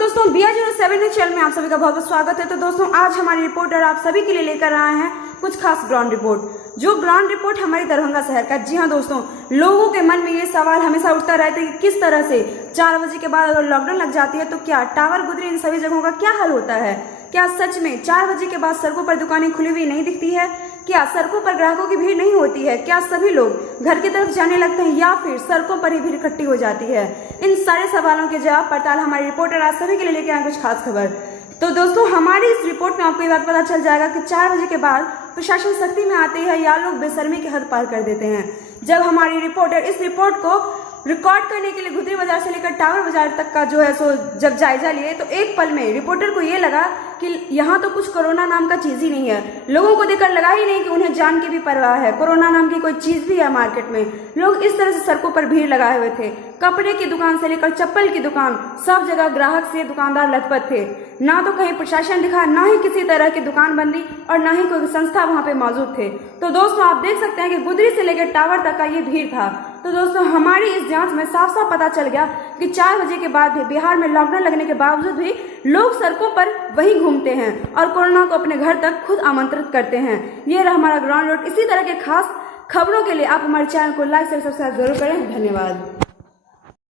दोस्तों BR07 channel में आप सभी का बहुत बहुत स्वागत है। तो दोस्तों आज हमारी रिपोर्टर आप सभी के लिए लेकर आए हैं कुछ खास ग्राउंड रिपोर्ट। जो ग्राउंड रिपोर्ट हमारी दरभंगा शहर का। जी हाँ दोस्तों, लोगों के मन में ये सवाल हमेशा उठता रहता है कि किस तरह से 4 बजे के बाद अगर लॉकडाउन लग जाती है तो क्या टावर गुदरी इन सभी जगहों का क्या हल होता है। क्या सच में 4 बजे के बाद सड़कों पर दुकानें खुली हुई नहीं दिखती है? क्या सड़कों पर ग्राहकों की भीड़ नहीं होती है? क्या सभी लोग घर की तरफ जाने लगते हैं या फिर सड़कों पर ही भीड़ इकट्ठी हो जाती है? इन सारे सवालों के जवाब पड़ताल हमारी रिपोर्टर आज सभी के लिए लेके आए कुछ खास खबर। तो दोस्तों हमारी इस रिपोर्ट में आपको ये बात पता चल जाएगा कि 4 बजे के बाद प्रशासन सख्ती में आती है या लोग बेशर्मी की हद पार कर देते हैं। जब हमारी रिपोर्टर इस रिपोर्ट को रिकॉर्ड करने के लिए गुदरी बाजार से लेकर टावर बाजार तक का जो है सो जब जायजा लिए तो एक पल में रिपोर्टर को ये लगा कि यहाँ तो कुछ कोरोना नाम का चीज ही नहीं है। लोगों को देखकर लगा ही नहीं कि उन्हें जान की भी परवाह है, कोरोना नाम की कोई चीज भी है मार्केट में। लोग इस तरह से सड़कों पर भीड़ लगाए हुए थे। कपड़े की दुकान से लेकर चप्पल की दुकान, सब जगह ग्राहक से दुकानदार लथपथ थे। ना तो कहीं प्रशासन दिखा, ना ही किसी तरह की दुकानबंदी और ना ही कोई संस्था वहां पे मौजूद थे। तो दोस्तों आप देख सकते हैं कि गुदरी से लेकर टावर तक का ये भीड़ था। तो दोस्तों हमारी इस जांच में साफ साफ पता चल गया कि 4 बजे के बाद भी बिहार में लॉकडाउन लगने के बावजूद भी लोग सड़कों पर वहीं घूमते हैं और कोरोना को अपने घर तक खुद आमंत्रित करते हैं। ये रहा हमारा ग्राउंड रिपोर्ट। इसी तरह के खास खबरों के लिए आप हमारे चैनल को लाइक और सब्सक्राइब जरूर करें। धन्यवाद।